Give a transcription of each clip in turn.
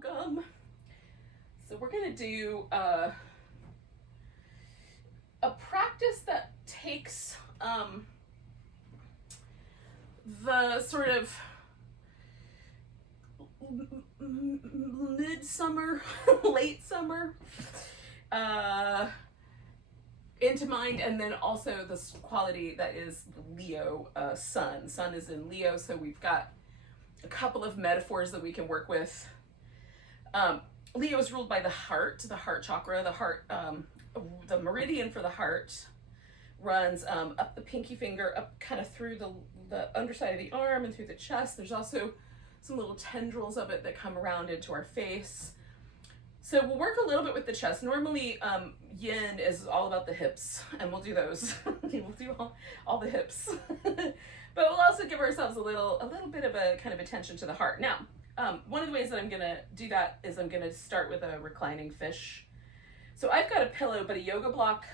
Welcome. So we're going to do a practice that takes the sort of midsummer, late summer into mind, and then also this quality that is Leo, sun. Sun is in Leo, so we've got a couple of metaphors that we can work with. Leo is ruled by the heart chakra. The heart, the meridian for the heart runs up the pinky finger, up kind of through the underside of the arm and through the chest. There's also some little tendrils of it that come around into our face. So we'll work a little bit with the chest. Normally, yin is all about the hips, and we'll do those. We'll do all the hips. But we'll also give ourselves a little bit of a kind of attention to the heart. Now, one of the ways that I'm gonna do that is I'm gonna start with a reclining fish. So I've got a pillow, but a yoga block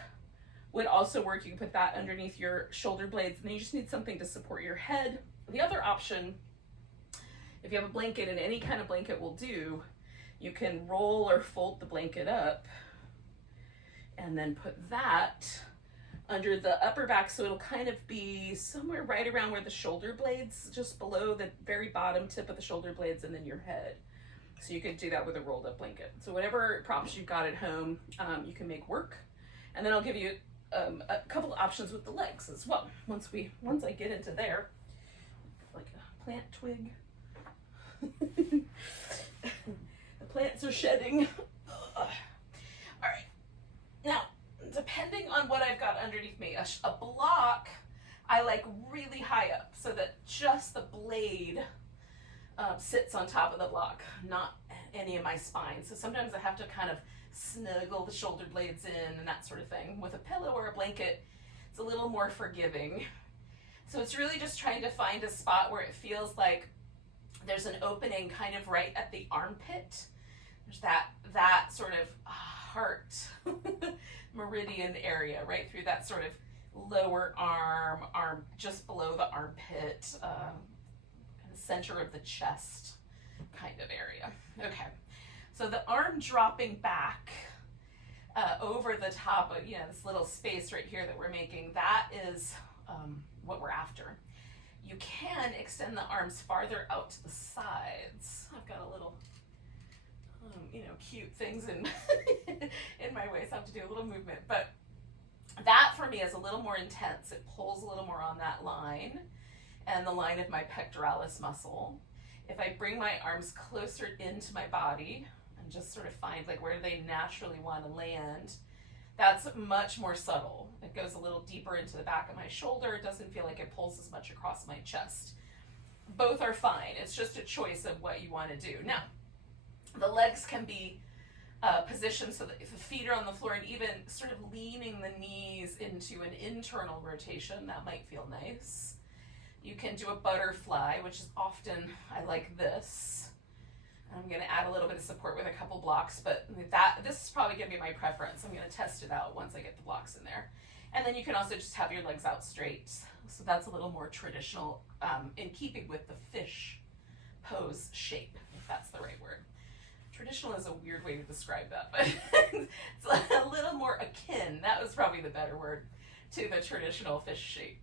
would also work. You can put that underneath your shoulder blades, and then you just need something to support your head. The other option, if you have a blanket, and any kind of blanket will do, you can roll or fold the blanket up and then put that under the upper back, so it'll kind of be somewhere right around where the shoulder blades, just below the very bottom tip of the shoulder blades, and then your head. So you could do that with a rolled up blanket. So whatever props you've got at home, you can make work. And then I'll give you a couple of options with the legs as well. Once I get into there, like a plant twig. The plants are shedding. All right. Now, depending on what I've got underneath me, a block I like really high up so that just the blade sits on top of the block, not any of my spine. So sometimes I have to kind of snuggle the shoulder blades in and that sort of thing. With a pillow or a blanket, it's a little more forgiving. So it's really just trying to find a spot where it feels like there's an opening kind of right at the armpit. There's that sort of heart meridian area right through that sort of lower arm just below the armpit, center of the chest kind of area. Okay, so the arm dropping back over the top of this little space right here that we're making, that is what we're after. You can extend the arms farther out to the sides. I've got a little cute things in in my way, so I have to do a little movement, but that for me is a little more intense. It pulls a little more on that line and the line of my pectoralis muscle. If I bring my arms closer into my body and just sort of find like where they naturally want to land, that's much more subtle. It goes a little deeper into the back of my shoulder. It doesn't feel like it pulls as much across my chest. Both are fine. It's just a choice of what you want to do. Now, the legs can be positioned so that if the feet are on the floor, and even sort of leaning the knees into an internal rotation, that might feel nice. You can do a butterfly, which is often, I like this. I'm going to add a little bit of support with a couple blocks, but this is probably going to be my preference. I'm going to test it out once I get the blocks in there. And then you can also just have your legs out straight. So that's a little more traditional, in keeping with the fish pose shape, if that's the right word. Traditional is a weird way to describe that, but it's a little more akin, that was probably the better word, to the traditional fish shape.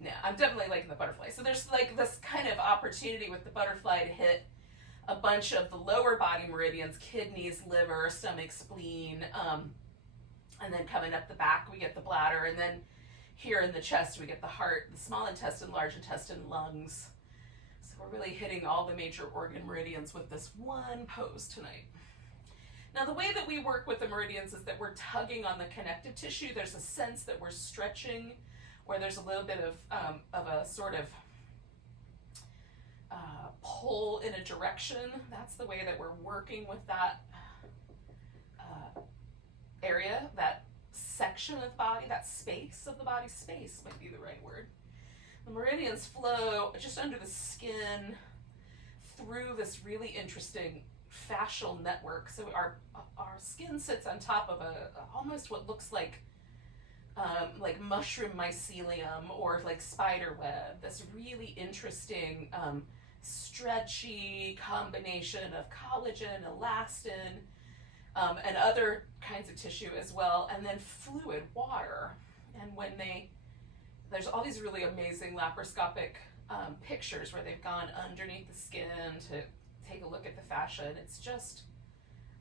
Now, I'm definitely liking the butterfly. So there's like this kind of opportunity with the butterfly to hit a bunch of the lower body meridians, kidneys, liver, stomach, spleen, and then coming up the back we get the bladder, and then here in the chest we get the heart, the small intestine, large intestine, lungs. So we're really hitting all the major organ meridians with this one pose tonight. Now the way that we work with the meridians is that we're tugging on the connective tissue. There's a sense that we're stretching, where there's a little bit of a sort of pull in a direction. That's the way that we're working with that area, that section of the body, that space of the body. Space might be the right word. The meridians flow just under the skin through this really interesting fascial network. So our skin sits on top of almost what looks like mushroom mycelium or like spider web, this really interesting stretchy combination of collagen, elastin, and other kinds of tissue as well, and then fluid, water. And there's all these really amazing laparoscopic pictures where they've gone underneath the skin to take a look at the fascia, and it's just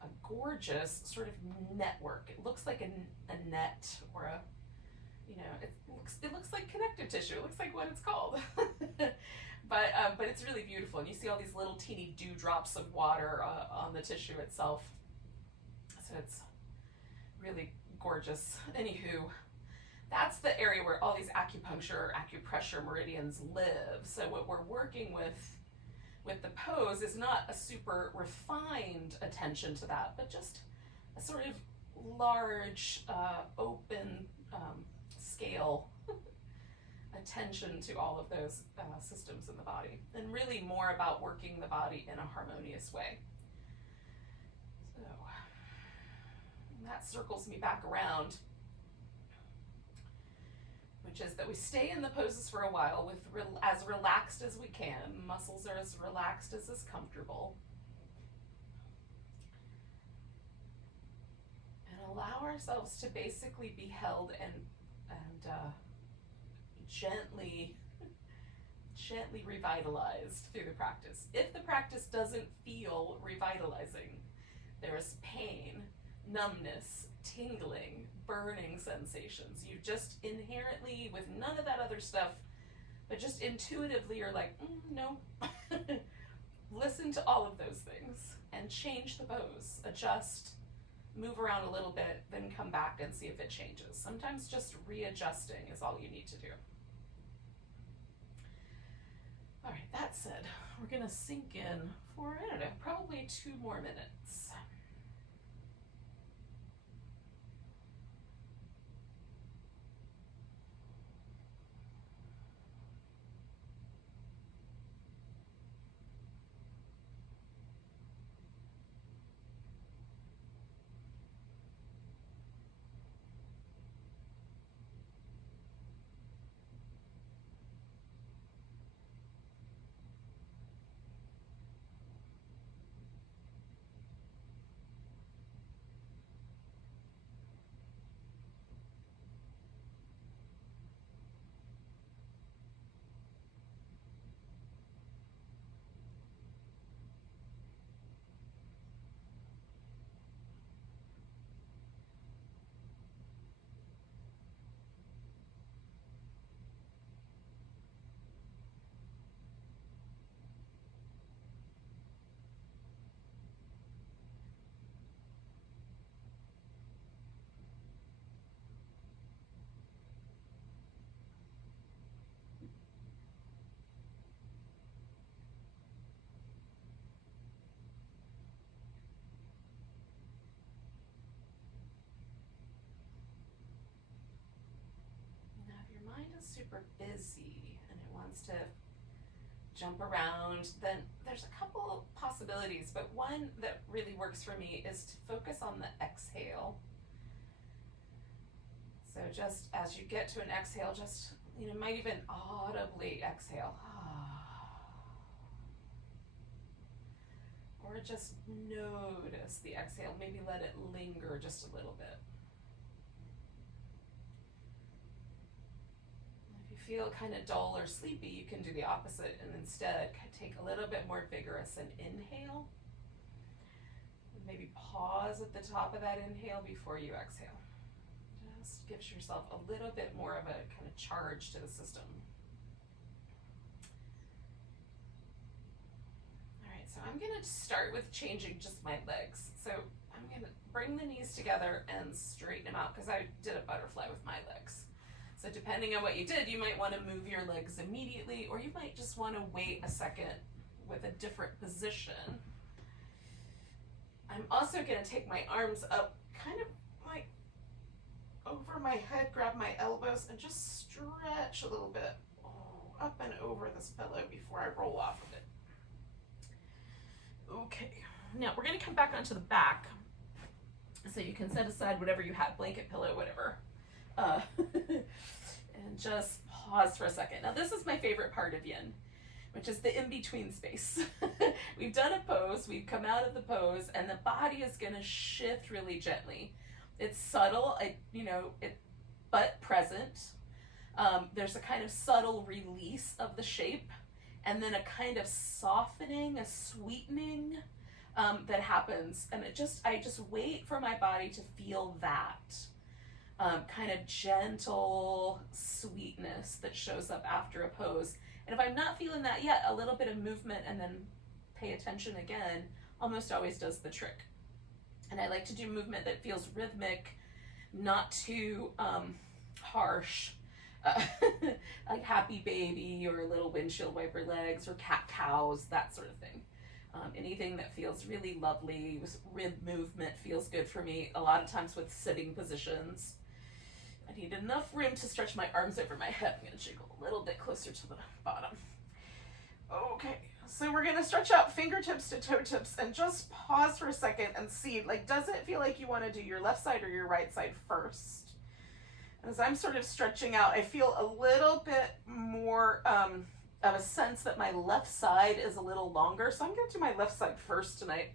a gorgeous sort of network. It looks like a net, or a, it looks like connective tissue. It looks like what it's called. But it's really beautiful, and you see all these little teeny dewdrops of water on the tissue itself. So it's really gorgeous. Anywho, that's the area where all these acupuncture, acupressure meridians live. So what we're working with the pose is not a super refined attention to that, but just a sort of large, open scale attention to all of those systems in the body, and really more about working the body in a harmonious way. So that circles me back around, which is that we stay in the poses for a while with as relaxed as we can. Muscles are as relaxed as is comfortable. And allow ourselves to basically be held and gently revitalized through the practice. If the practice doesn't feel revitalizing, there's pain, numbness, tingling, burning sensations. You just inherently, with none of that other stuff, but just intuitively you're like, no. Listen to all of those things and change the pose, adjust, move around a little bit, then come back and see if it changes. Sometimes just readjusting is all you need to do. All right, that said, we're gonna sink in for, I don't know, probably 2 more minutes. Super busy and it wants to jump around, then there's a couple possibilities, but one that really works for me is to focus on the exhale. So just as you get to an exhale, just, might even audibly exhale. Or just notice the exhale, maybe let it linger just a little bit. Feel kind of dull or sleepy, you can do the opposite and instead take a little bit more vigorous and inhale. Maybe pause at the top of that inhale before you exhale. Just gives yourself a little bit more of a kind of charge to the system. All right, so I'm gonna start with changing just my legs. So I'm gonna bring the knees together and straighten them out because I did a butterfly with my legs. So depending on what you did, you might want to move your legs immediately, or you might just want to wait a second with a different position. I'm also going to take my arms up, kind of like over my head, grab my elbows, and just stretch a little bit up and over this pillow before I roll off of it. Okay, now we're going to come back onto the back. So you can set aside whatever you have, blanket, pillow, whatever. And just pause for a second. Now this is my favorite part of yin, which is the in-between space. We've done a pose, we've come out of the pose, and the body is going to shift really gently. It's subtle, but present. There's a kind of subtle release of the shape, and then a kind of softening, a sweetening that happens. And I just wait for my body to feel that kind of gentle sweetness that shows up after a pose. And if I'm not feeling that yet, a little bit of movement and then pay attention again almost always does the trick. And I like to do movement that feels rhythmic, not too harsh, like happy baby or little windshield wiper legs or cat cows, that sort of thing. Anything that feels really lovely, with rib movement feels good for me. A lot of times with sitting positions, I need enough room to stretch my arms over my head. I'm going to jiggle a little bit closer to the bottom. Okay, so we're going to stretch out fingertips to toe tips and just pause for a second and see, does it feel like you want to do your left side or your right side first? As I'm sort of stretching out, I feel a little bit more of a sense that my left side is a little longer. So I'm going to do my left side first tonight.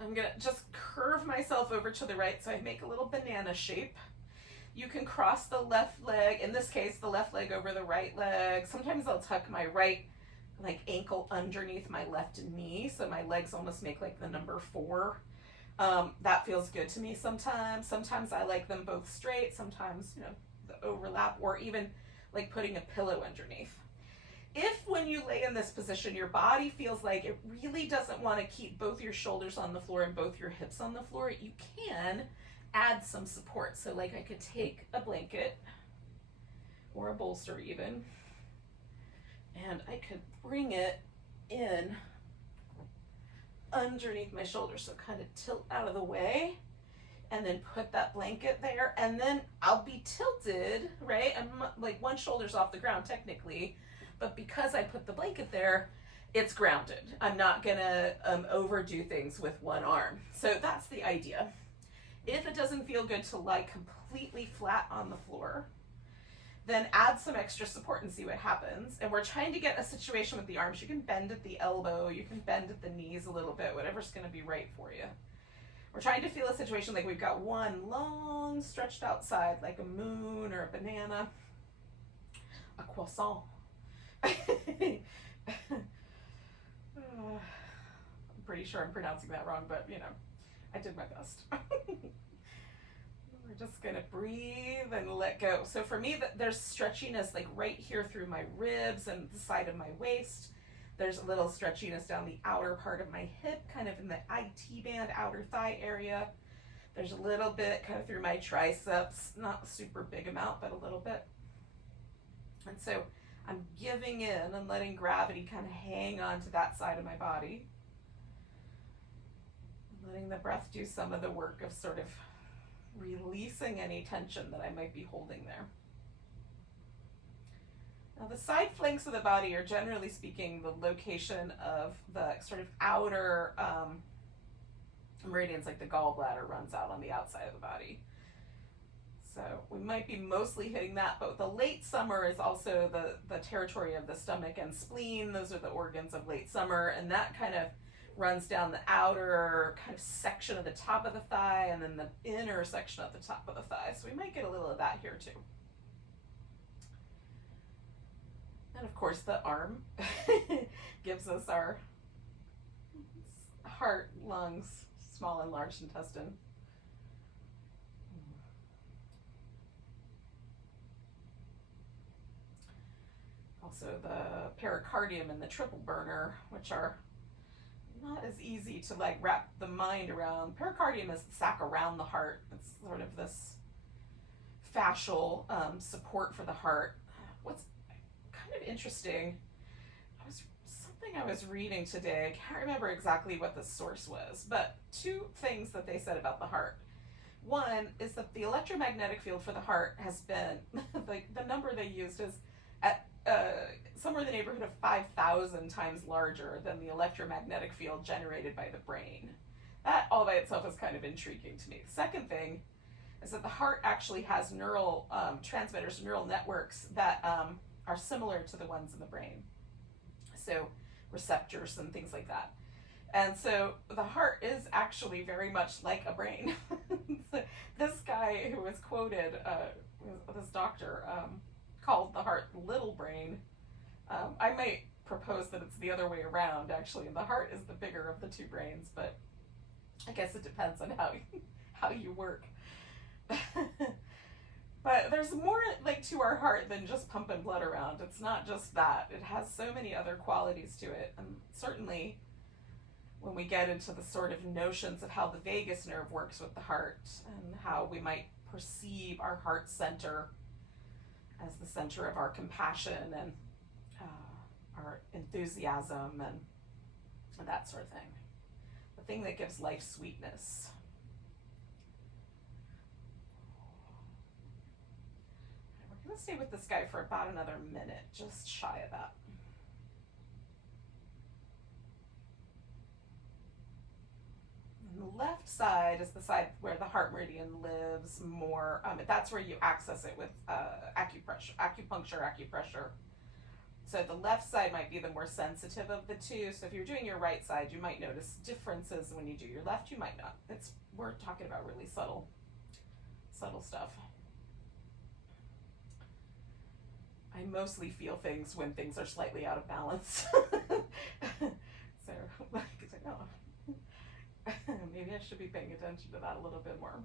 I'm going to just curve myself over to the right side, make a little banana shape. You can cross the left leg, in this case, the left leg over the right leg. Sometimes I'll tuck my right ankle underneath my left knee, so my legs almost make the number 4. That feels good to me sometimes. Sometimes I like them both straight, sometimes, the overlap, or even putting a pillow underneath. If when you lay in this position, your body feels like it really doesn't want to keep both your shoulders on the floor and both your hips on the floor, you can add some support. So I could take a blanket or a bolster even, and I could bring it in underneath my shoulders, so kind of tilt out of the way, and then put that blanket there, and then I'll be tilted, right? I'm one shoulder's off the ground technically, but because I put the blanket there, it's grounded. I'm not gonna overdo things with one arm. So that's the idea. If it doesn't feel good to lie completely flat on the floor, then add some extra support and see what happens. And we're trying to get a situation with the arms. You can bend at the elbow, you can bend at the knees a little bit, whatever's gonna be right for you. We're trying to feel a situation like we've got one long stretched out side, like a moon or a banana, a croissant. I'm pretty sure I'm pronouncing that wrong, but I did my best. We're just gonna breathe and let go. So for me, there's stretchiness right here through my ribs and the side of my waist. There's a little stretchiness down the outer part of my hip, kind of in the IT band, outer thigh area. There's a little bit kind of through my triceps, not a super big amount, but a little bit. And so I'm giving in and letting gravity kind of hang on to that side of my body. Letting the breath do some of the work of sort of releasing any tension that I might be holding there. Now the side flanks of the body are, generally speaking, the location of the sort of outer meridians, like the gallbladder runs out on the outside of the body. So we might be mostly hitting that, but the late summer is also the territory of the stomach and spleen. Those are the organs of late summer, and that kind of runs down the outer kind of section of the top of the thigh and then the inner section of the top of the thigh. So we might get a little of that here too. And of course the arm gives us our heart, lungs, small and large intestine. Also the pericardium and the triple burner, which are not as easy to wrap the mind around. Pericardium is the sac around the heart. It's sort of this fascial support for the heart. What's kind of interesting, something I was reading today, I can't remember exactly what the source was, but 2 things that they said about the heart. One is that the electromagnetic field for the heart has been, the number they used is at somewhere in the neighborhood of 5,000 times larger than the electromagnetic field generated by the brain. That all by itself is kind of intriguing to me. The second thing is that the heart actually has neural transmitters, neural networks that are similar to the ones in the brain. So receptors and things like that. And so the heart is actually very much like a brain. So this guy who was quoted, this doctor, called the heart little brain. I might propose that it's the other way around, actually. The heart is the bigger of the two brains, but I guess it depends on how you work. But there's more like to our heart than just pumping blood around. It's not just that. It has so many other qualities to it. And certainly when we get into the sort of notions of how the vagus nerve works with the heart and how we might perceive our heart center as the center of our compassion and our enthusiasm and that sort of thing. The thing that gives life sweetness. We're going to stay with this guy for about another minute, just shy of that. And the left side is the side where the heart meridian lives more. That's where you access it with acupuncture. So the left side might be the more sensitive of the two. So if you're doing your right side, you might notice differences. When you do your left, you might not. We're talking about really subtle stuff. I mostly feel things when things are slightly out of balance. So, maybe I should be paying attention to that a little bit more.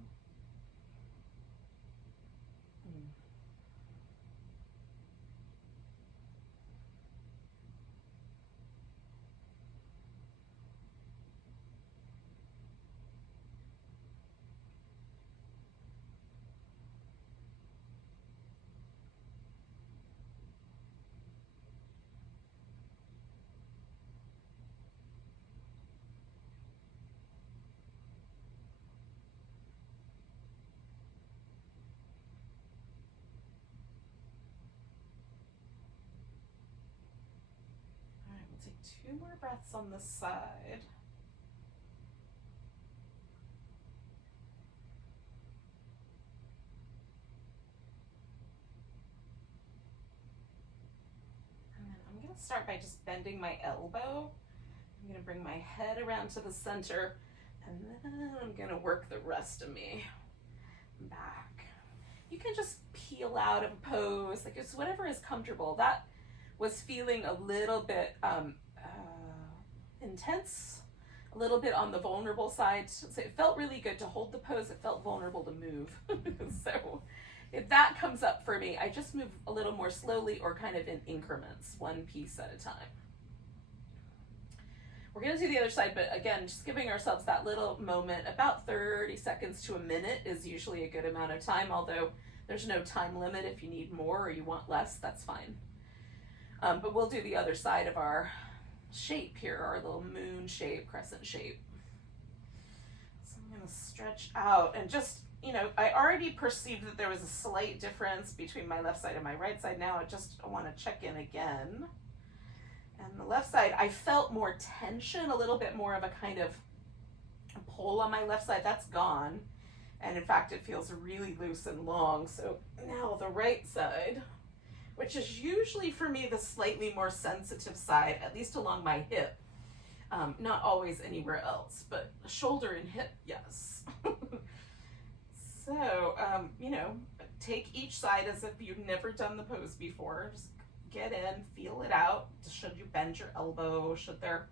Take 2 more breaths on this side. And then I'm going to start by just bending my elbow. I'm going to bring my head around to the center, and then I'm going to work the rest of me back. You can just peel out of a pose, like it's whatever is comfortable. That was feeling a little bit intense, a little bit on the vulnerable side. So it felt really good to hold the pose. It felt vulnerable to move. So if that comes up for me, I just move a little more slowly or kind of in increments, one piece at a time. We're going to do the other side, but again, just giving ourselves that little moment. About 30 seconds to a minute is usually a good amount of time, although there's no time limit. If you need more or you want less, that's fine. But we'll do the other side of our shape here, our little moon shape, crescent shape. So I'm going to stretch out and just, I already perceived that there was a slight difference between my left side and my right side. Now I want to check in again. And the left side, I felt more tension, a little bit more of a kind of pull on my left side. That's gone. And in fact, it feels really loose and long. So now the right side, which is usually for me the slightly more sensitive side, at least along my hip. Not always anywhere else, but shoulder and hip, yes. So, take each side as if you've never done the pose before. Just get in, feel it out. Should you bend your elbow? Should there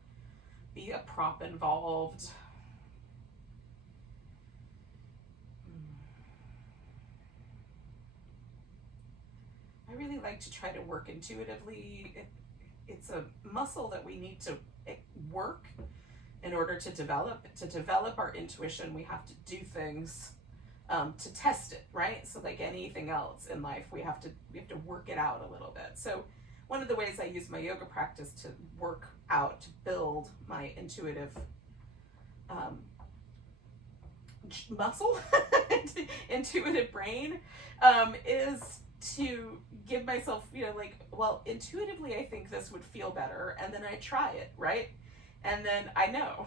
be a prop involved? I really like to try to work intuitively. It's a muscle that we need to work in order to develop. To develop our intuition, we have to do things to test it, right? So like anything else in life, we have to work it out a little bit. So one of the ways I use my yoga practice to work out, to build my intuitive muscle, intuitive brain, is to give myself, intuitively I think this would feel better, and then I try it, right? And then I know,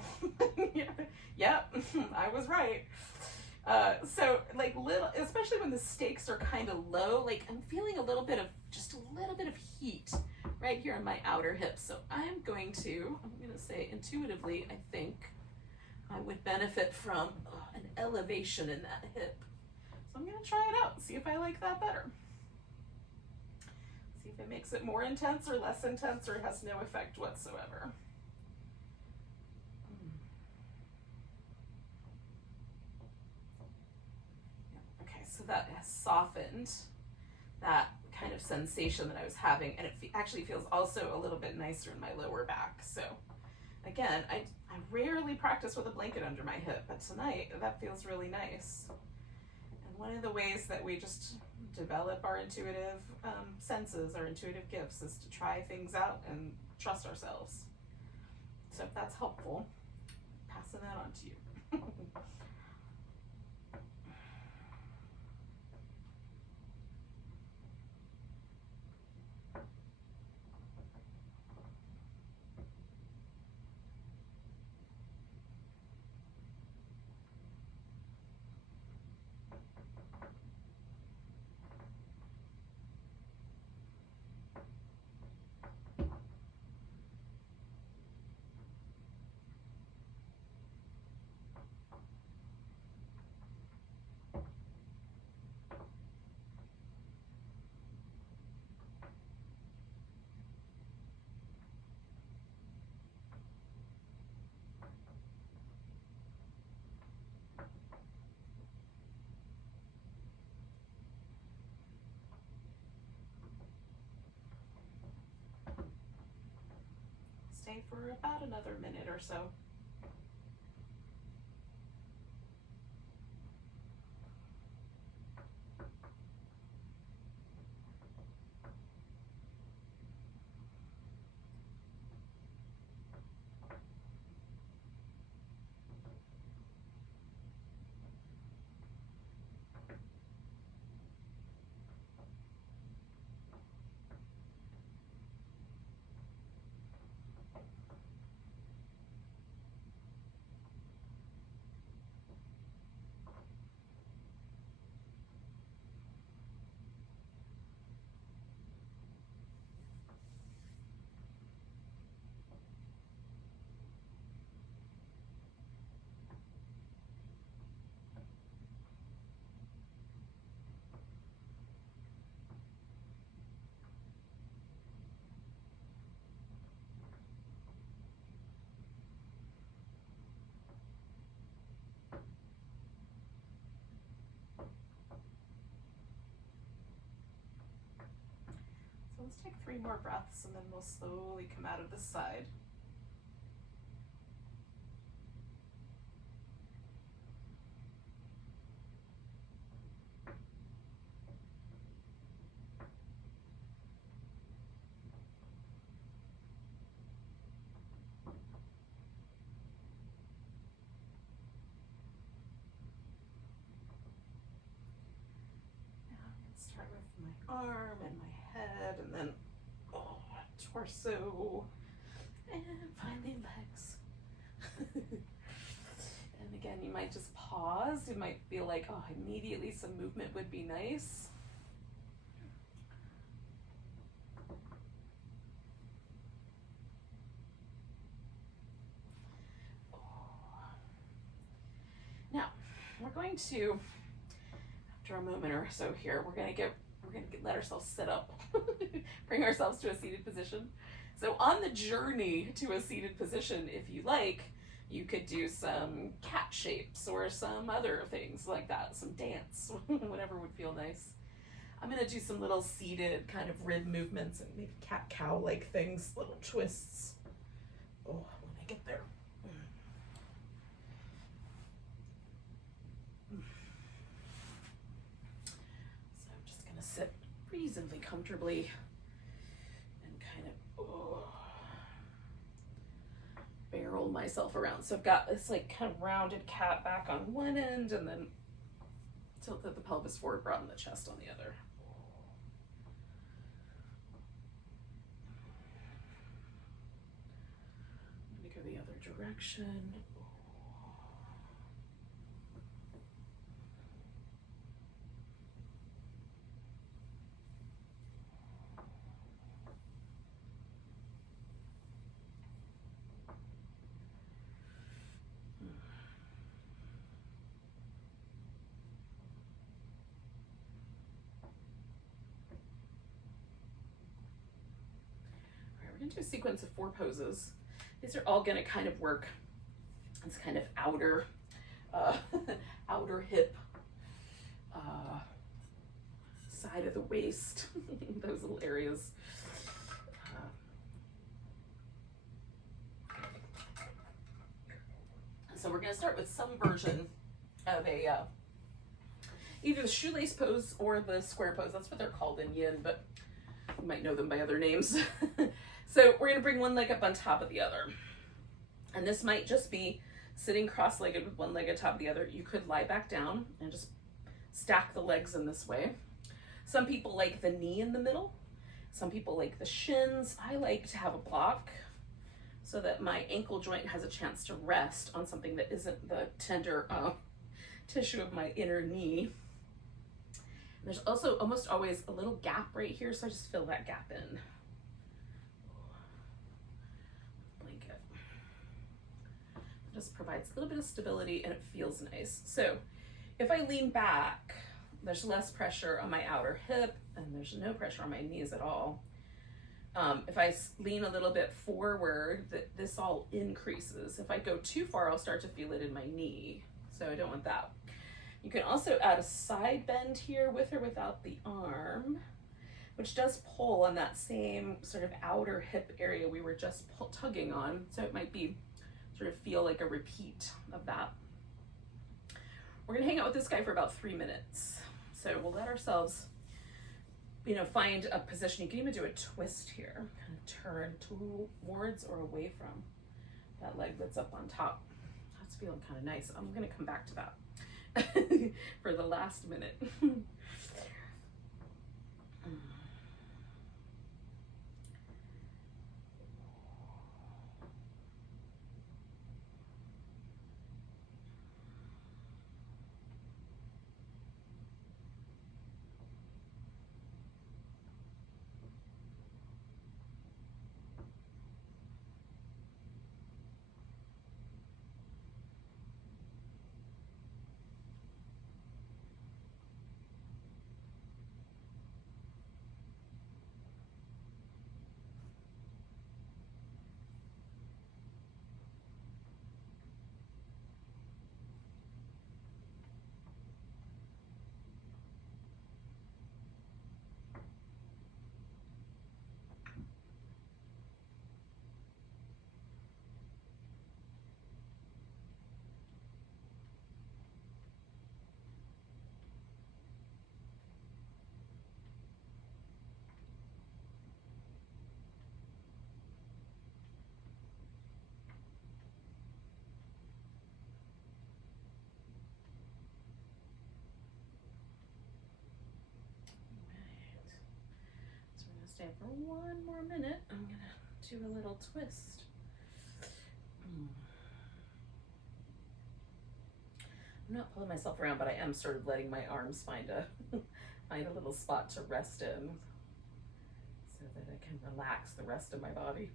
yep, I was right. So especially when the stakes are kind of low, like I'm feeling just a little bit of heat right here on my outer hip. So I'm going to say intuitively, I think I would benefit from an elevation in that hip. So I'm gonna try it out and see if I like that better. See if it makes it more intense or less intense or has no effect whatsoever. Okay, so that has softened that kind of sensation that I was having, and it actually feels also a little bit nicer in my lower back. So again, I rarely practice with a blanket under my hip, but tonight that feels really nice. And one of the ways that we just develop our intuitive senses, our intuitive gifts, is to try things out and trust ourselves. So if that's helpful, passing that on to you. Stay for about another minute or so. So let's take 3 more breaths and then we'll slowly come out of this side. Start with my arm and my head, and then torso, and finally legs. And again, you might just pause. You might feel like, immediately some movement would be nice. Now, we're going to, after a moment or so here, we're gonna let ourselves sit up, bring ourselves to a seated position. So on the journey to a seated position, if you like, you could do some cat shapes or some other things like that, some dance, whatever would feel nice. I'm gonna do some little seated kind of rib movements and maybe cat-cow-like things, little twists. When I get there. Sit reasonably comfortably and kind of barrel myself around. So I've got this like kind of rounded cat back on one end and then tilt the pelvis forward, broaden the chest on the other. I'm going to go the other direction. do a sequence of 4 poses. These are all gonna kind of work this kind of outer, outer hip, side of the waist, those little areas. So we're gonna start with some version of a, either the shoelace pose or the square pose. That's what they're called in yin, but you might know them by other names. So we're gonna bring one leg up on top of the other. And this might just be sitting cross-legged with one leg on top of the other. You could lie back down and just stack the legs in this way. Some people like the knee in the middle. Some people like the shins. I like to have a block so that my ankle joint has a chance to rest on something that isn't the tender tissue of my inner knee. And there's also almost always a little gap right here, so I just fill that gap in. Blanket. It just provides a little bit of stability and it feels nice. So if I lean back, there's less pressure on my outer hip and there's no pressure on my knees at all. If I lean a little bit forward, this all increases. If I go too far, I'll start to feel it in my knee. So I don't want that. You can also add a side bend here with or without the arm, which does pull on that same sort of outer hip area we were just tugging on. So it might be sort of feel like a repeat of that. We're gonna hang out with this guy for about 3 minutes. So we'll let ourselves, you know, find a position. You can even do a twist here, kind of turn towards or away from that leg that's up on top. That's feeling kind of nice. I'm gonna come back to that for the last minute. For 1 more minute, I'm gonna do a little twist. I'm not pulling myself around, but I am sort of letting my arms find a little spot to rest in so that I can relax the rest of my body.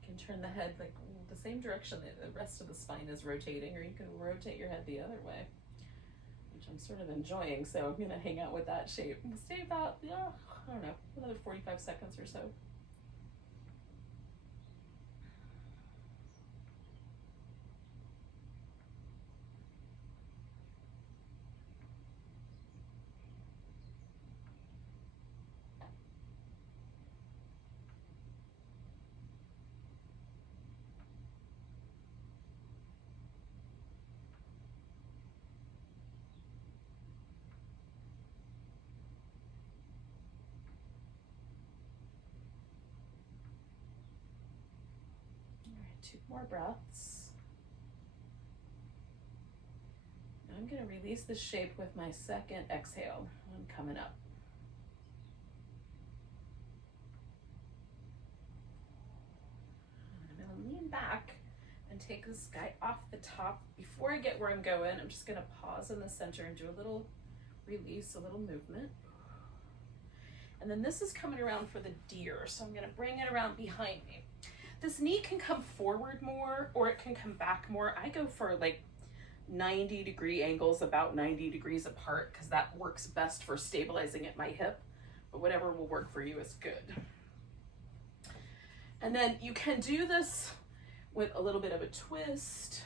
You can turn the head like the same direction that the rest of the spine is rotating, or you can rotate your head the other way, which I'm sort of enjoying. So I'm gonna hang out with that shape and stay about, I don't know, another 45 seconds or so. Two more breaths. I'm going to release the shape with my second exhale. I'm coming up. I'm going to lean back and take this guy off the top. Before I get where I'm going, I'm just going to pause in the center and do a little release, a little movement. And then this is coming around for the deer, so I'm going to bring it around behind me. This knee can come forward more or it can come back more. I go for like 90-degree angles, about 90 degrees apart, because that works best for stabilizing at my hip, but whatever will work for you is good. And then you can do this with a little bit of a twist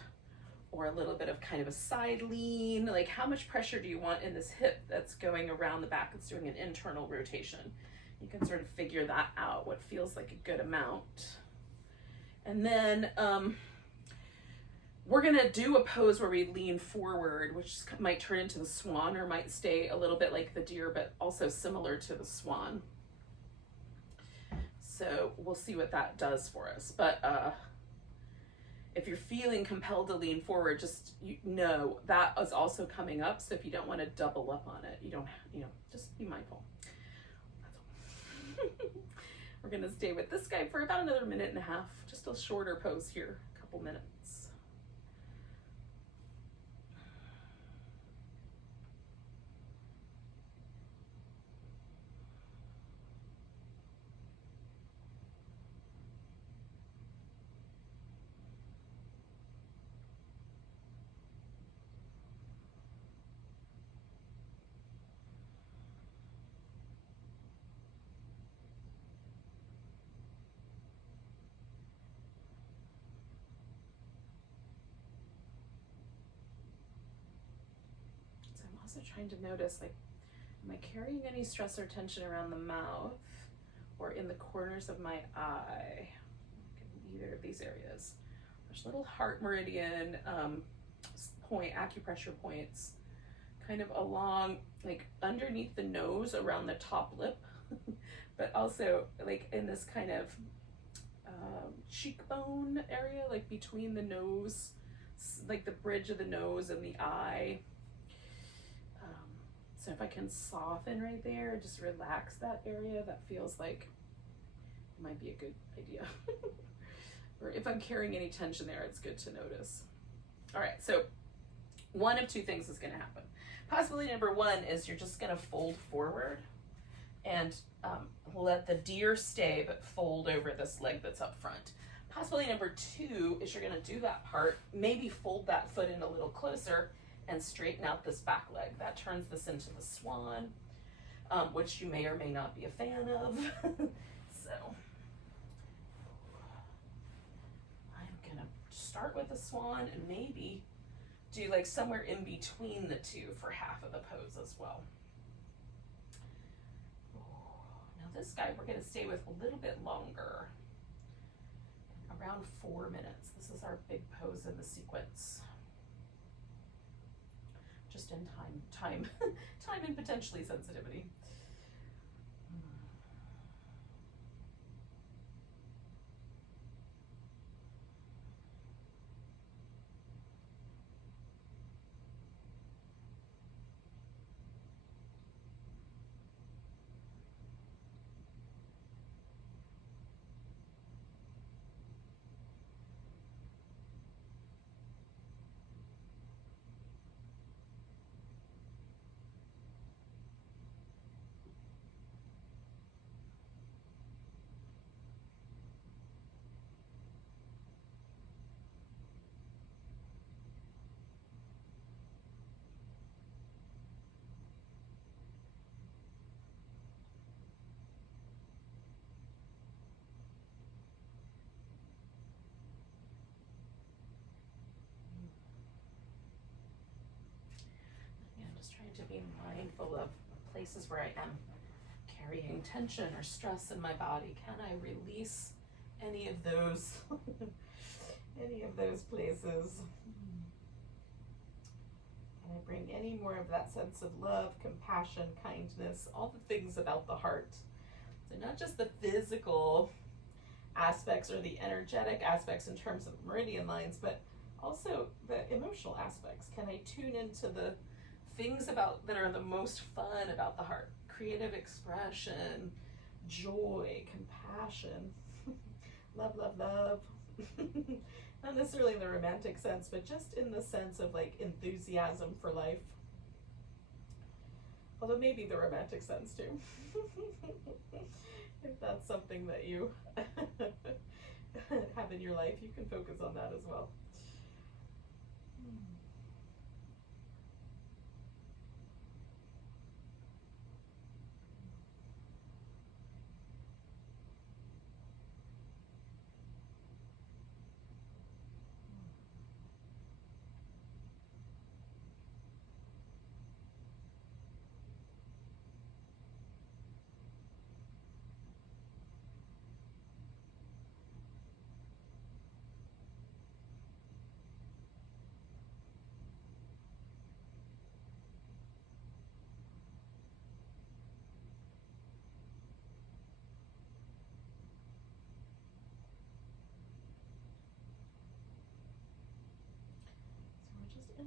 or a little bit of kind of a side lean. Like, how much pressure do you want in this hip that's going around the back? It's doing an internal rotation. You can sort of figure that out, what feels like a good amount. And then we're gonna do a pose where we lean forward, which might turn into the swan or might stay a little bit like the deer, but also similar to the swan. So we'll see what that does for us. But if you're feeling compelled to lean forward, just know that is also coming up. So if you don't want to double up on it, you don't, just be mindful. That's all. We're gonna stay with this guy for about another minute and a half, just a shorter pose here, a couple minutes. Also trying to notice, like, am I carrying any stress or tension around the mouth or in the corners of my eye? In either of these areas. There's little heart meridian point, acupressure points, kind of along, like underneath the nose around the top lip, but also like in this kind of cheekbone area, like between the nose, like the bridge of the nose and the eye. So if I can soften right there, just relax that area, that feels like it might be a good idea. Or if I'm carrying any tension there, it's good to notice. All right, so one of two things is gonna happen. Possibility number one is you're just gonna fold forward and let the deer stay, but fold over this leg that's up front. Possibility number two is you're gonna do that part, maybe fold that foot in a little closer and straighten out this back leg. That turns this into the swan, which you may or may not be a fan of. So I'm gonna start with the swan and maybe do like somewhere in between the two for half of the pose as well. Now this guy we're gonna stay with a little bit longer, around 4 minutes. This is our big pose in the sequence. Just in time and potentially sensitivity. To be mindful of places where I am carrying tension or stress in my body. Can I release any of those places? Can I bring any more of that sense of love, compassion, kindness, all the things about the heart? So not just the physical aspects or the energetic aspects in terms of meridian lines, but also the emotional aspects. Can I tune into the things about that are the most fun about the heart? Creative expression, joy, compassion, love, love, love. Not necessarily in the romantic sense, but just in the sense of like enthusiasm for life. Although maybe the romantic sense too. If that's something that you have in your life, you can focus on that as well.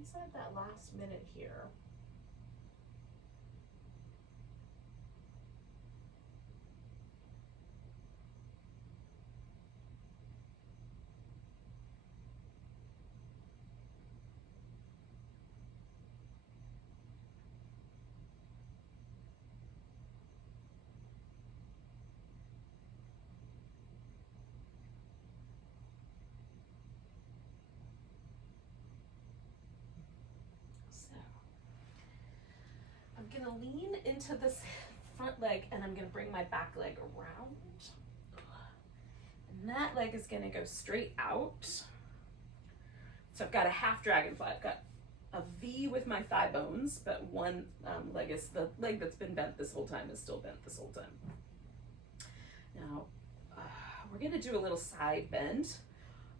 inside that last minute here. I'm gonna lean into this front leg and I'm gonna bring my back leg around. And that leg is gonna go straight out. So I've got a half dragonfly. I've got a V with my thigh bones, but one leg is, the leg that's been bent this whole time is still bent this whole time. Now, we're gonna do a little side bend,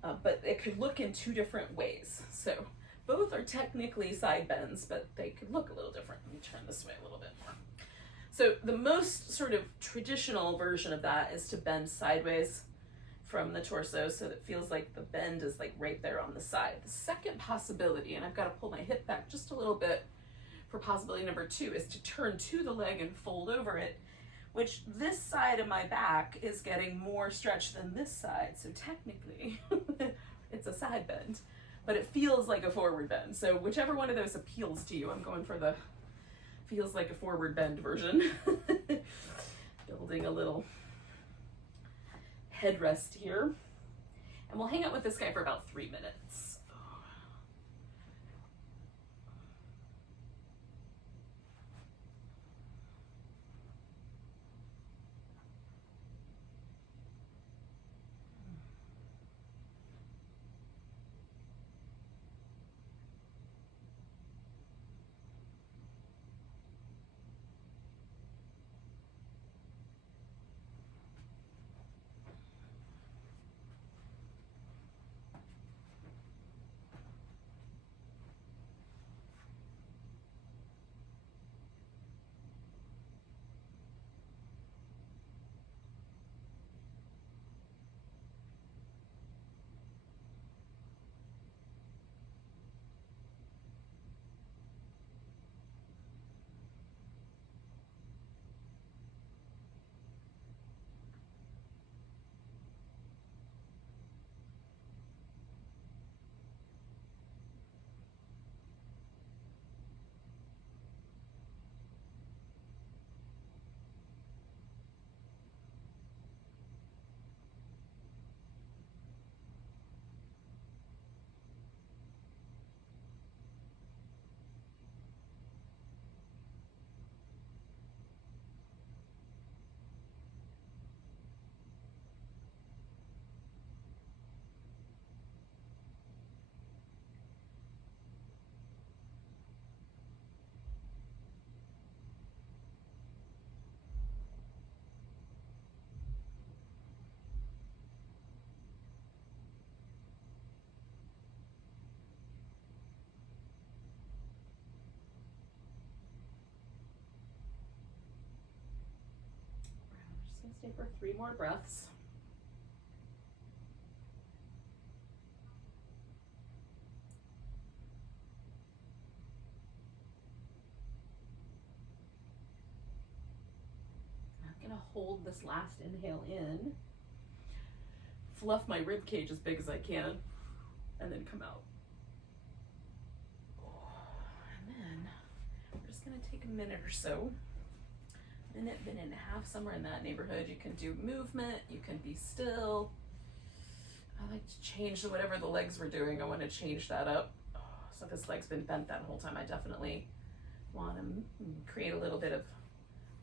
but it could look in two different ways. So both are technically side bends, but they could look a little different. Let me turn this way a little bit more. So the most sort of traditional version of that is to bend sideways from the torso so that it feels like the bend is like right there on the side. The second possibility, and I've got to pull my hip back just a little bit for possibility number 2, is to turn to the leg and fold over it, which this side of my back is getting more stretch than this side. So technically it's a side bend, but it feels like a forward bend. So whichever one of those appeals to you, I'm going for the feels like a forward bend version. Building a little headrest here. And we'll hang out with this guy for about 3 minutes. Stay for 3 more breaths. I'm gonna hold this last inhale in, fluff my rib cage as big as I can, and then come out. And then we're just gonna take a minute or so. Minute and a half, somewhere in that neighborhood. You can do movement, you can be still. I like to change whatever the legs were doing. I want to change that up. So this leg's been bent that whole time. I definitely want to create a little bit of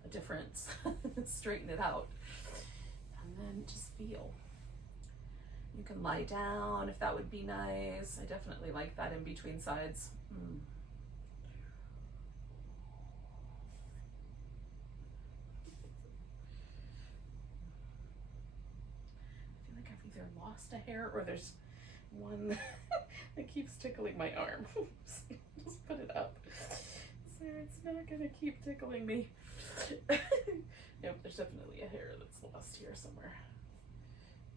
a difference, straighten it out, and then just feel. You can lie down if that would be nice. I definitely like that in between sides. Either lost a hair or there's one that keeps tickling my arm. Just put it up so it's not gonna keep tickling me. Nope, there's definitely a hair that's lost here somewhere.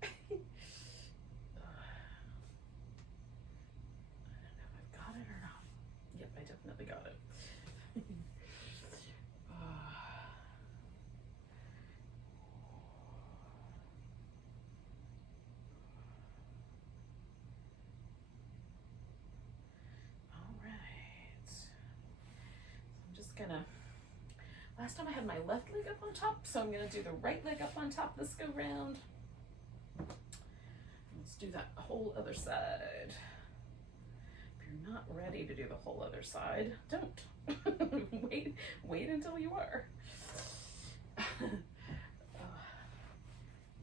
I don't know if I've got it or not. definitely got it. All right. So I'm just gonna, last time I had my left leg up on top, so I'm gonna do the right leg up on top this go round. Let's do that whole other side. If you're not ready to do the whole other side, don't. wait until you are.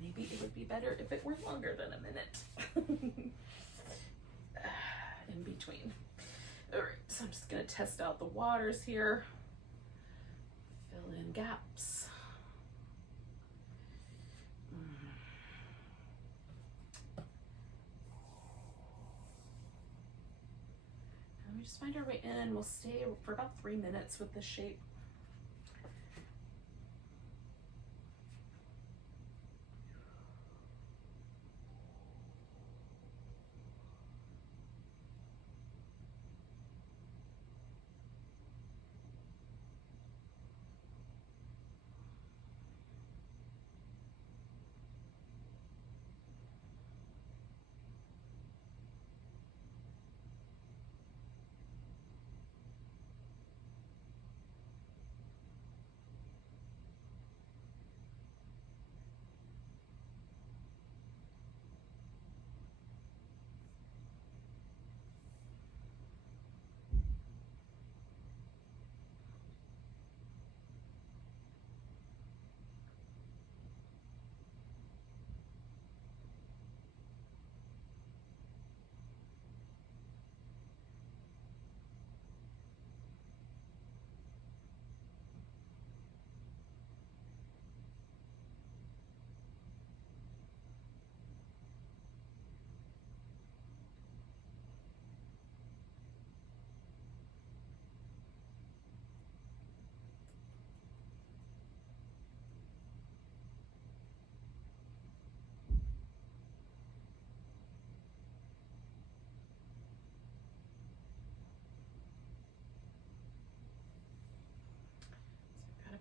Maybe it would be better if it were longer than a minute. In between. All right, so I'm just gonna test out the waters here. Fill in gaps. And we just find our way in. We'll stay for about 3 minutes with this shape.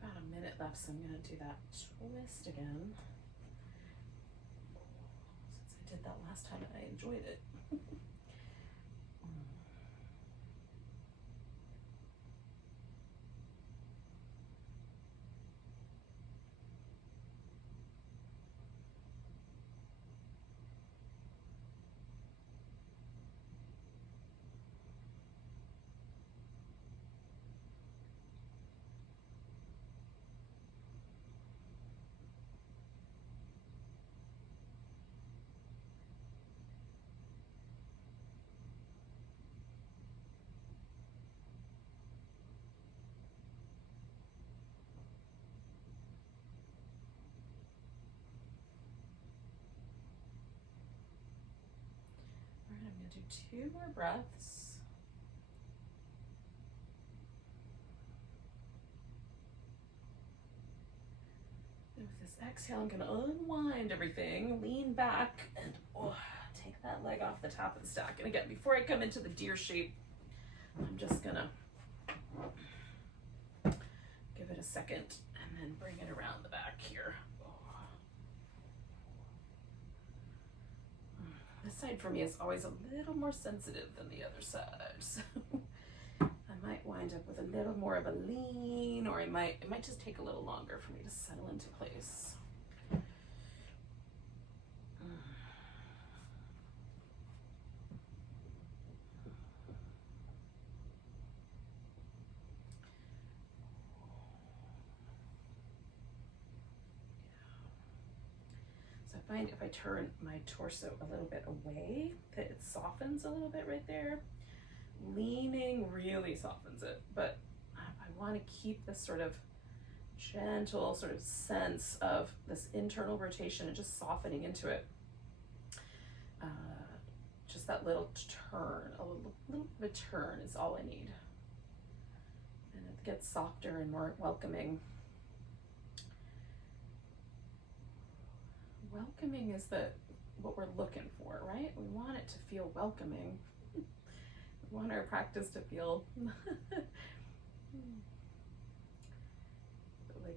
About a minute left, so I'm going to do that twist again. Since I did that last time and I enjoyed it. All right, I'm going to do 2 more breaths. And with this exhale, I'm going to unwind everything, lean back, and take that leg off the top of the stack. And again, before I come into the deer shape, I'm just going to give it a second and then bring it around the back here. This side for me is always a little more sensitive than the other side, so I might wind up with a little more of a lean, or it might just take a little longer for me to settle into place. So I find if I turn my torso a little bit away, that it softens a little bit right there. Leaning really softens it, but I want to keep this sort of gentle sort of sense of this internal rotation and just softening into it. Just that little turn, a little bit of a turn is all I need. And it gets softer and more welcoming. Welcoming is what we're looking for, right? We want it to feel welcoming. We want our practice to feel like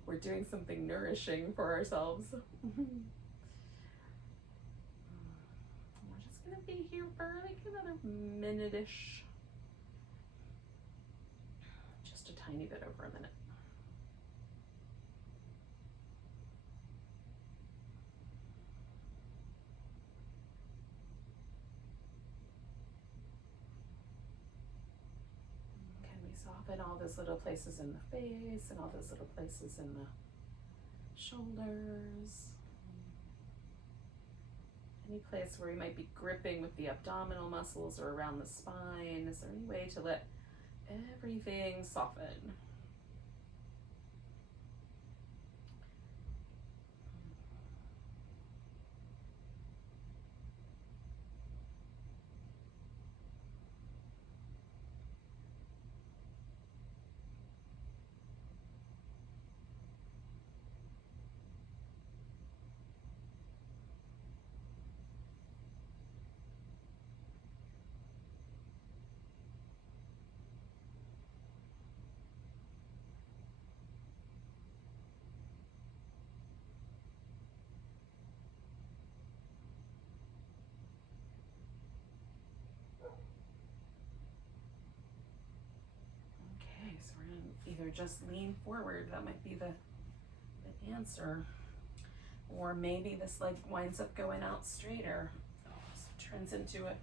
we're doing something nourishing for ourselves. We're just gonna be here for like another minute-ish. Just a tiny bit over a minute. Soften all those little places in the face and all those little places in the shoulders. Any place where you might be gripping with the abdominal muscles or around the spine. Is there any way to let everything soften? So we're gonna either just lean forward, that might be the answer, or maybe this leg winds up going out straighter, so it turns into a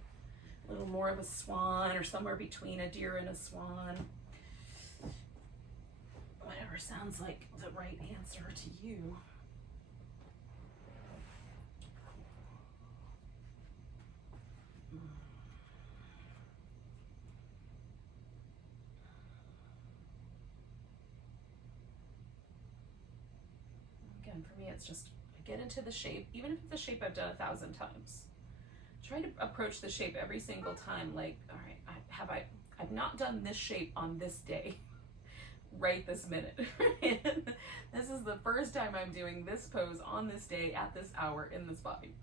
little more of a swan, or somewhere between a deer and a swan. Whatever sounds like the right answer to you. Again, for me, it's just get into the shape, even if it's a shape I've done 1,000 times. Try to approach the shape every single time like, all right, I've not done this shape on this day, right this minute. This is the first time I'm doing this pose on this day at this hour in this body.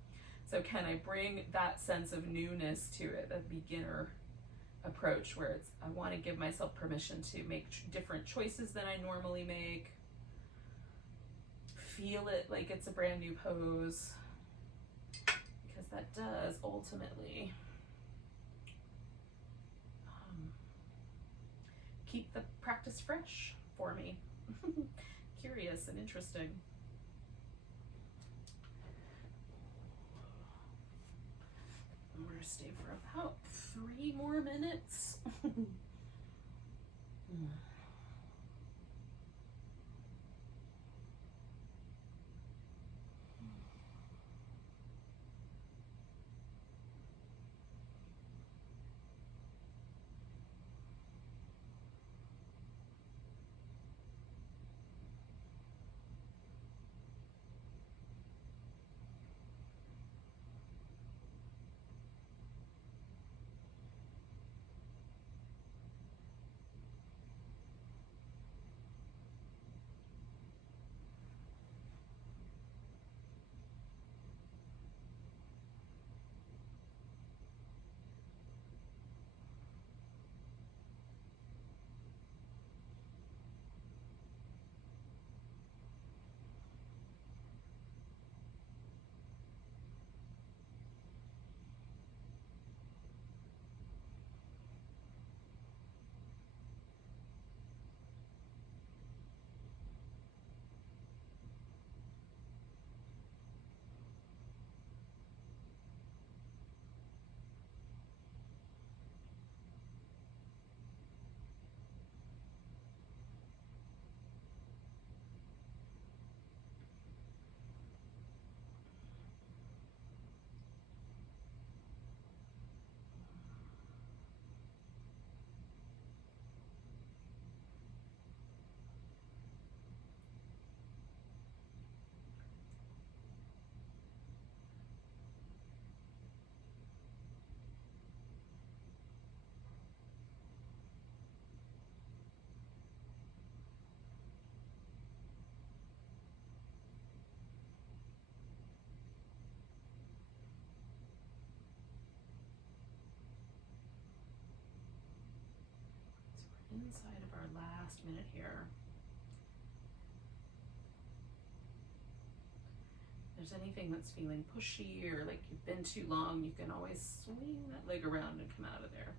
So can I bring that sense of newness to it, a beginner approach where it's, I want to give myself permission to make different choices than I normally make. Feel it like it's a brand new pose, because that does ultimately keep the practice fresh for me. Curious and interesting. I'm going to stay for about 3 more minutes. inside of our last minute here. If there's anything that's feeling pushy or like you've been too long, you can always swing that leg around and come out of there.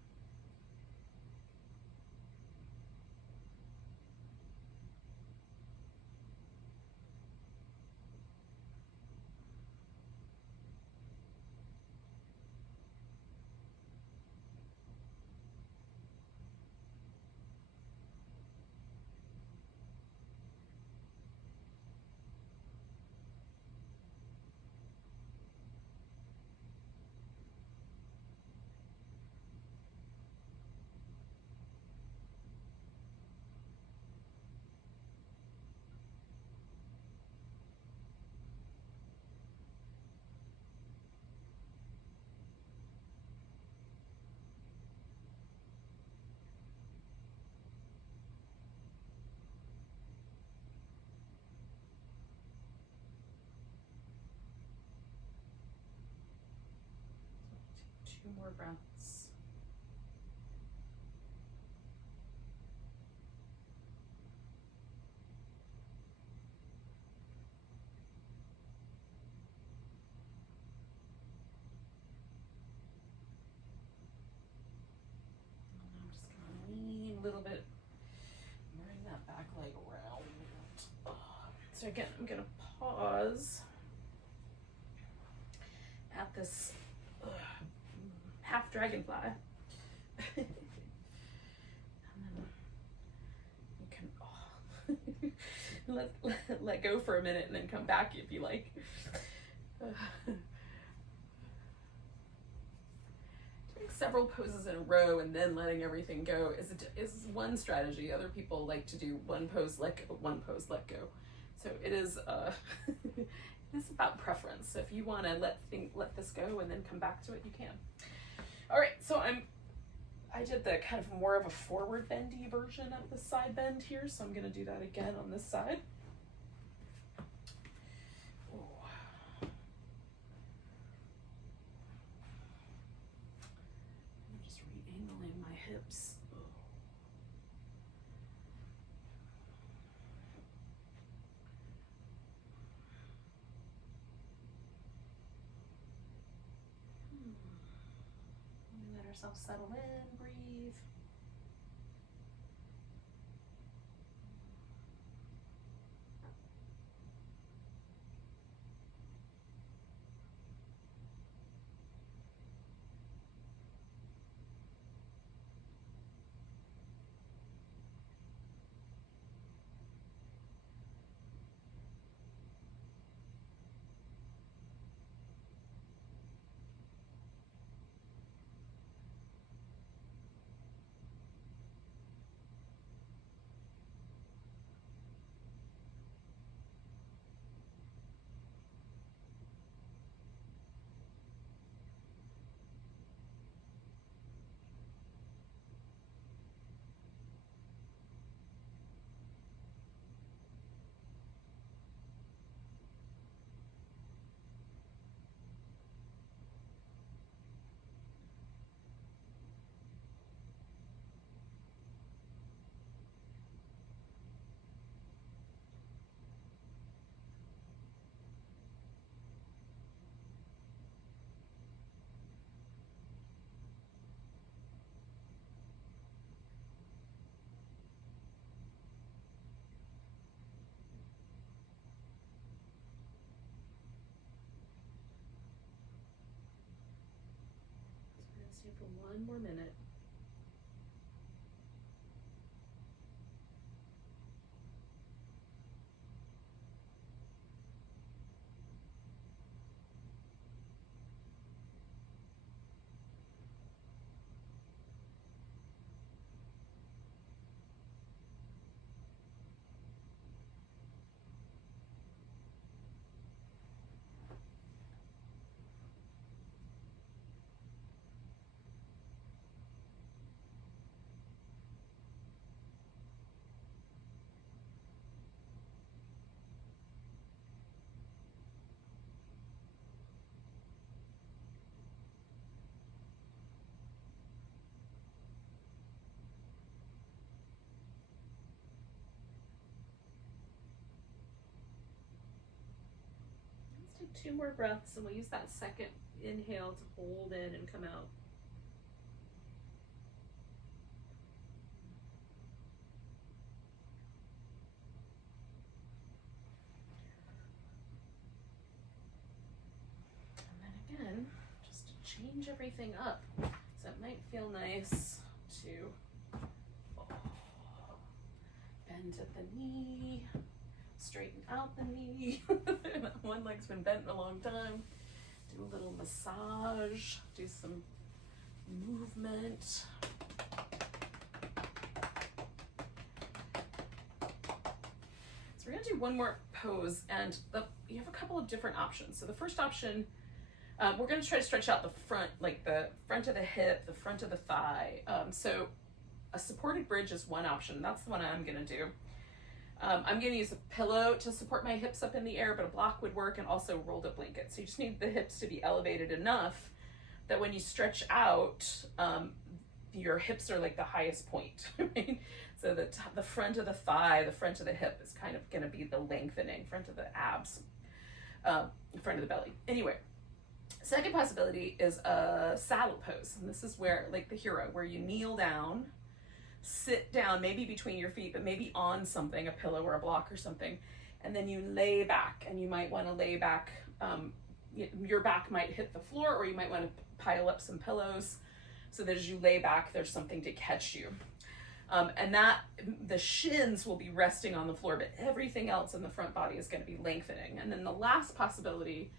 Two more breaths. And I'm just going to lean a little bit, bring that back leg around. So again, I'm going to pause at this half dragonfly. And then you can let go for a minute and then come back if you like. Doing several poses in a row and then letting everything go is one strategy. Other people like to do one pose, let go, one pose, let go. So it is it's about preference. So if you want to let this go and then come back to it, you can. All right, so I did the kind of more of a forward bendy version of the side bend here, so I'm going to do that again on this side. I'm just re-angling my hips. Let ourselves settle in, breathe. Stay for one more minute. 2 more breaths, and we'll use that second inhale to hold in and come out. And then again, just to change everything up. So it might feel nice to bend at the knee, straighten out the knee. One leg's been bent a long time. Do a little massage, do some movement. So we're gonna do one more pose, and you have a couple of different options. So the first option, we're gonna try to stretch out the front, like the front of the hip, the front of the thigh. So a supported bridge is one option. That's the one I'm gonna do. I'm gonna use a pillow to support my hips up in the air, but a block would work, and also rolled up blanket. So you just need the hips to be elevated enough that when you stretch out, your hips are like the highest point, right? So the front of the thigh, the front of the hip is kind of gonna be the lengthening, front of the abs, front of the belly. Anyway, second possibility is a saddle pose. And this is where, like the hero, where you kneel down, sit down, maybe between your feet, but maybe on something, a pillow or a block or something, and then you lay back. And you might want to lay back, your back might hit the floor, or you might want to pile up some pillows so that as you lay back, there's something to catch you. And that the shins will be resting on the floor, but everything else in the front body is going to be lengthening. And then the last possibility,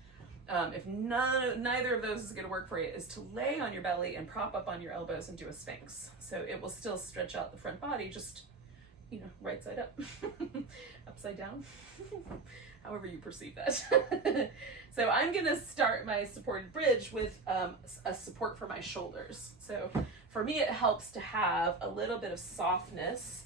if neither of those is going to work for you, is to lay on your belly and prop up on your elbows and do a sphinx. So it will still stretch out the front body, just, right side up, upside down, however you perceive that. So I'm going to start my supported bridge with a support for my shoulders. So for me, it helps to have a little bit of softness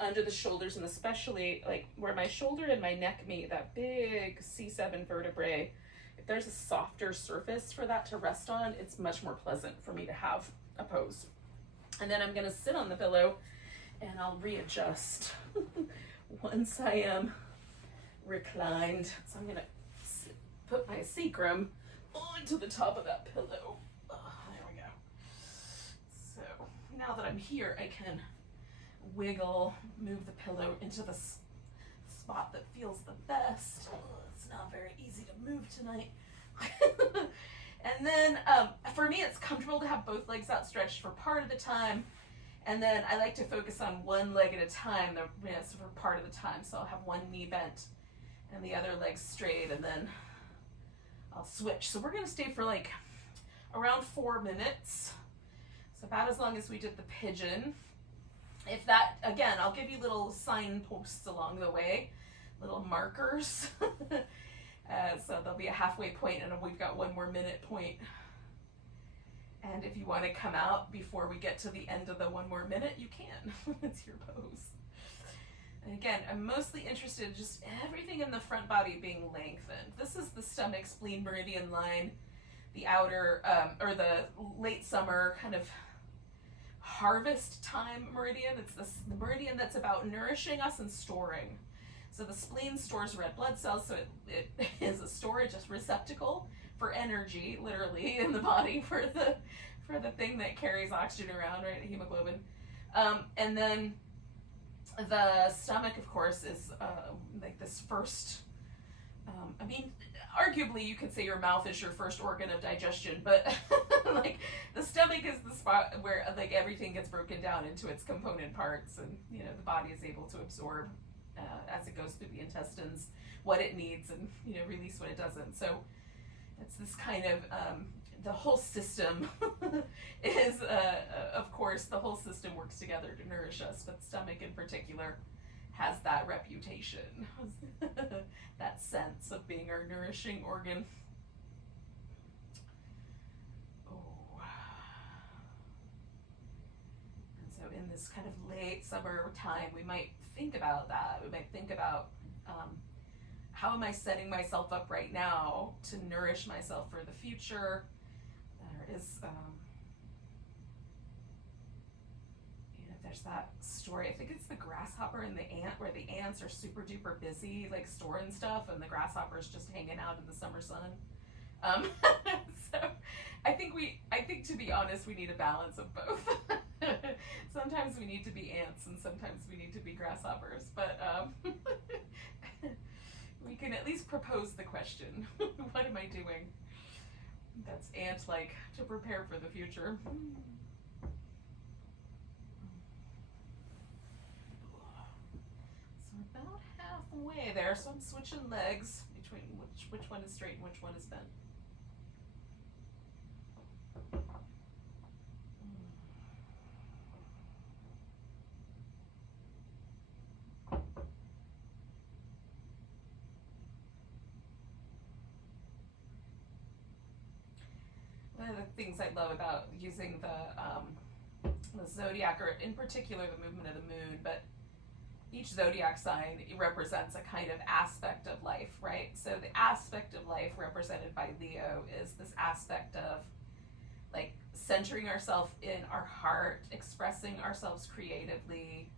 under the shoulders, and especially like where my shoulder and my neck meet, that big C7 vertebrae. If there's a softer surface for that to rest on, it's much more pleasant for me to have a pose. And then I'm gonna sit on the pillow and I'll readjust once I am reclined. So I'm gonna put my sacrum onto the top of that pillow. There we go. So now that I'm here, I can wiggle, move the pillow into the spot that feels the best. It's not very easy to move tonight. And then for me, it's comfortable to have both legs outstretched for part of the time, and then I like to focus on one leg at a time, so for part of the time. So I'll have one knee bent and the other leg straight, and then I'll switch. So we're gonna stay for like around 4 minutes, so about as long as we did the pigeon. If that, again, I'll give you little signposts along the way, little markers. So there'll be a halfway point, and we've got 1 more minute point. And if you want to come out before we get to the end of the 1 more minute, you can. It's your pose. And again, I'm mostly interested in just everything in the front body being lengthened. This is the stomach spleen meridian line, the outer, or the late summer kind of harvest time meridian. It's the meridian that's about nourishing us and storing. So the spleen stores red blood cells, so it is a storage, a receptacle for energy, literally, in the body, for the thing that carries oxygen around, right, hemoglobin. And then the stomach, of course, is like this first, arguably you could say your mouth is your first organ of digestion, but like the stomach is the spot where like everything gets broken down into its component parts, and the body is able to absorb as it goes through the intestines what it needs, and release what it doesn't. So it's this kind of the whole system is of course the whole system works together to nourish us, but the stomach in particular has that reputation, that sense of being our nourishing organ. And so in this kind of late summer time, we might think about that. We might think about how am I setting myself up right now to nourish myself for the future. There is there's that story, I think it's the grasshopper and the ant, where the ants are super duper busy like storing stuff and the grasshopper's just hanging out in the summer sun. um, so I think to be honest, we need a balance of both. Sometimes we need to be ants and sometimes we need to be grasshoppers, but we can at least propose the question. What am I doing that's ant-like to prepare for the future? So about halfway there, so I'm switching legs between which one is straight and which one is bent. One of the things I love about using the zodiac, or in particular the movement of the moon, but each zodiac sign represents a kind of aspect of life, right? So the aspect of life represented by Leo is this aspect of like centering ourselves in our heart, expressing ourselves creatively,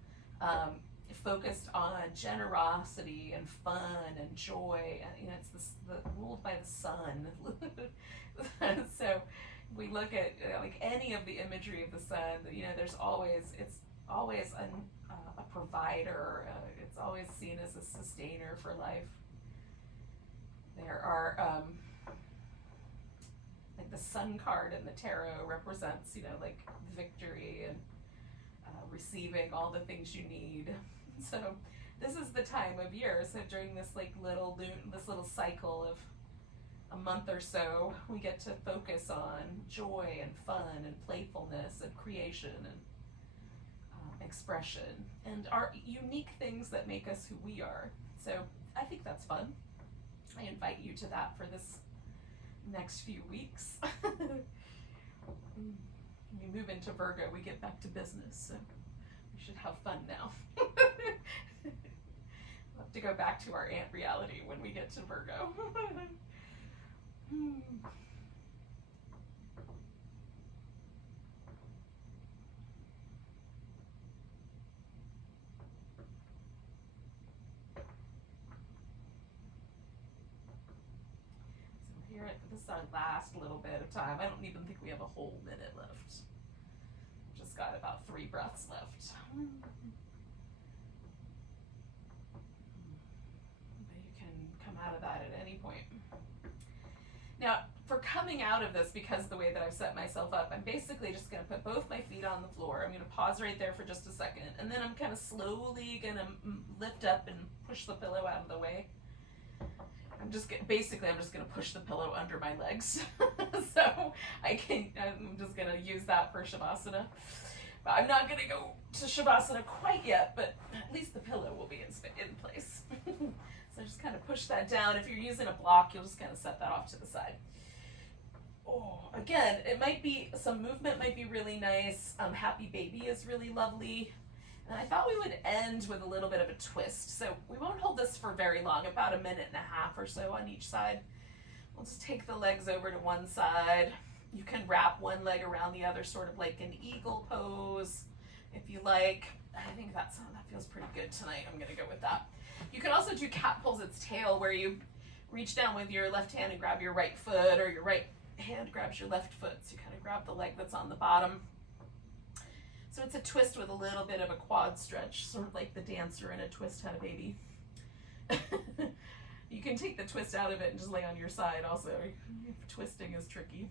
focused on generosity and fun and joy. It's ruled by the sun. So we look at like any of the imagery of the sun. It's always a provider. It's always seen as a sustainer for life. There are like the sun card in the tarot represents like victory and receiving all the things you need. So this is the time of year. So during this this little cycle of a month or so, we get to focus on joy and fun and playfulness and creation and expression and our unique things that make us who we are. So I think that's fun. I invite you to that for this next few weeks. We move into Virgo, we get back to business, so we should have fun now. We'll have to go back to our ant reality when we get to Virgo. This is our last little bit of time. I don't even think we have a whole minute left. Just got about 3 breaths left. But you can come out of that at any point. Now, for coming out of this, because of the way that I've set myself up, I'm basically just going to put both my feet on the floor. I'm going to pause right there for just a second, and then I'm kind of slowly going to lift up and push the pillow out of the way. I'm just going to push the pillow under my legs. So I'm just going to use that for Shavasana. But I'm not going to go to Shavasana quite yet, but at least the pillow will be in place. So just kind of push that down. If you're using a block, you'll just kind of set that off to the side. Oh, again, some movement might be really nice. Happy baby is really lovely. And I thought we would end with a little bit of a twist. So we won't hold this for very long, about 1.5 minutes or so on each side. We'll just take the legs over to one side. You can wrap one leg around the other, sort of like an eagle pose, if you like. I think that feels pretty good tonight. I'm going to go with that. You can also do cat pulls its tail, where you reach down with your left hand and grab your right foot, or your right hand grabs your left foot. So you kind of grab the leg that's on the bottom. So it's a twist with a little bit of a quad stretch, sort of like the dancer in a twist had a baby. You can take the twist out of it and just lay on your side also. Twisting is tricky.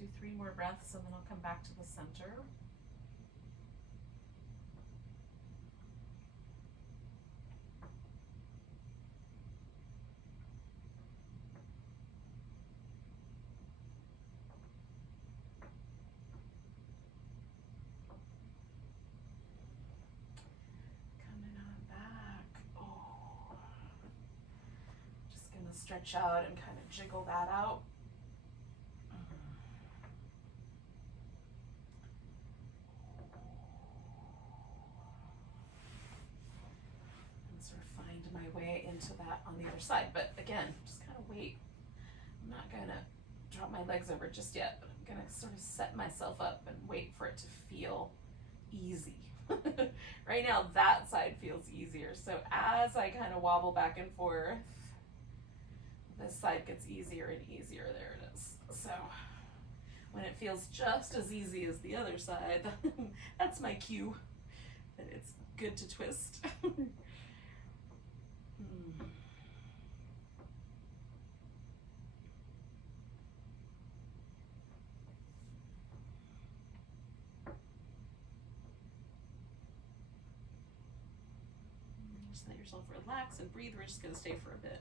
Do 3 more breaths and then I'll come back to the center. stretch out and kind of jiggle that out. And sort of find my way into that on the other side. But again, just kind of wait. I'm not going to drop my legs over just yet, but I'm going to sort of set myself up and wait for it to feel easy. Right now, that side feels easier. So as I kind of wobble back and forth, this side gets easier and easier. There it is. So when it feels just as easy as the other side, that's my cue that it's good to twist. Just let yourself relax and breathe. We're just going to stay for a bit.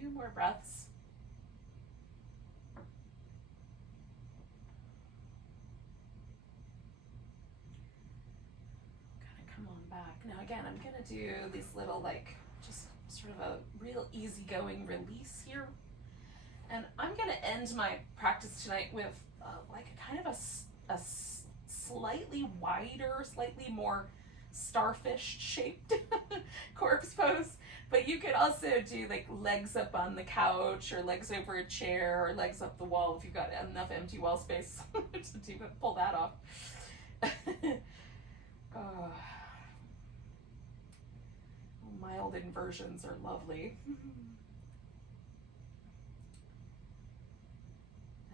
Two more breaths. Gonna come on back. Now again, I'm gonna do these little just sort of a real easygoing release here. And I'm gonna end my practice tonight with a kind of a slightly wider, slightly more starfish shaped corpse pose. But you could also do legs up on the couch or legs over a chair or legs up the wall if you've got enough empty wall space to pull that off. Mild inversions are lovely.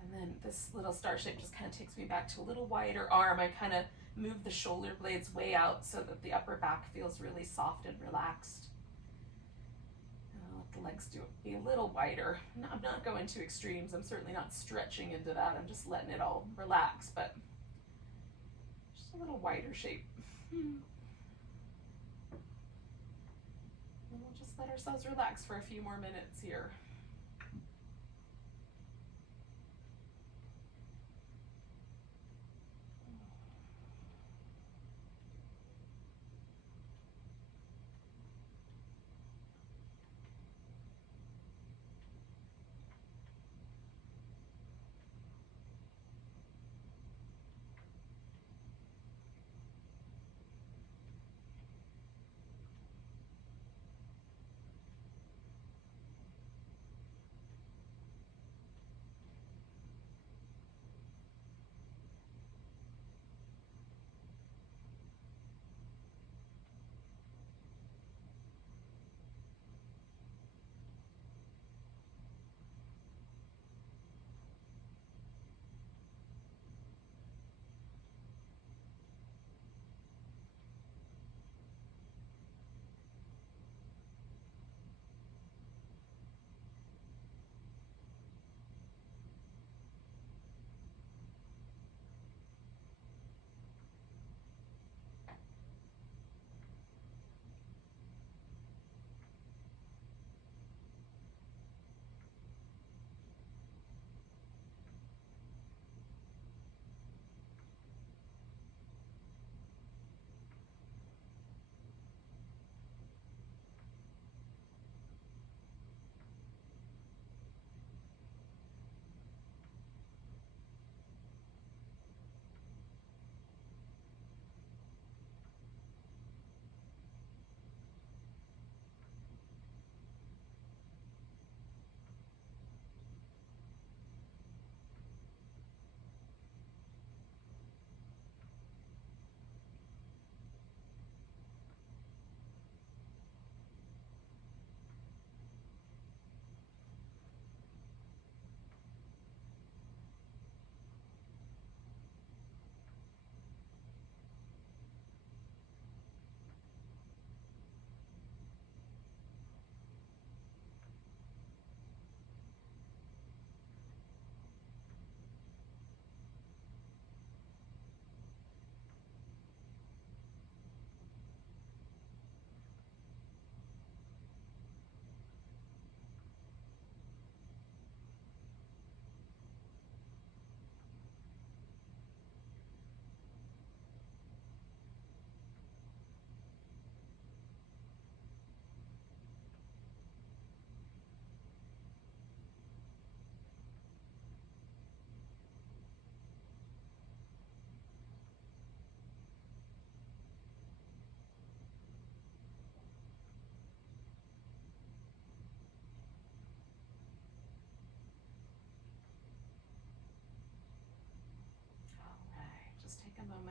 And then this little star shape just kind of takes me back to a little wider arm. I kind of move the shoulder blades way out so that the upper back feels really soft and relaxed. The legs be a little wider. I'm not going to extremes. I'm certainly not stretching into that. I'm just letting it all relax, but just a little wider shape. And we'll just let ourselves relax for a few more minutes here.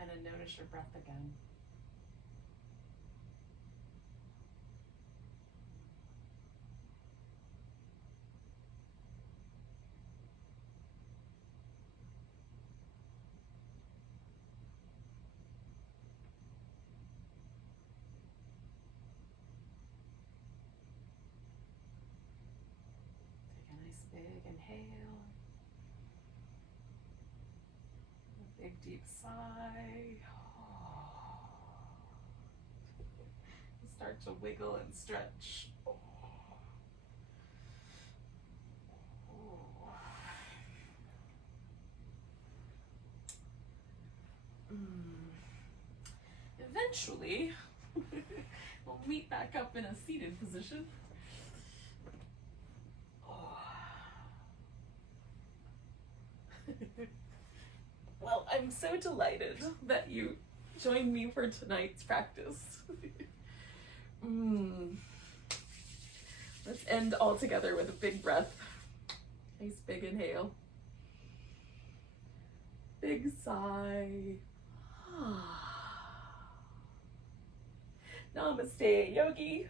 kind of notice your breath again. Take a nice big inhale. A big deep sigh. Start to wiggle and stretch. Eventually, we'll meet back up in a seated position. Well, I'm so delighted that you joined me for tonight's practice. Let's end all together with a big breath. Nice big inhale. Big sigh. Namaste, yogi.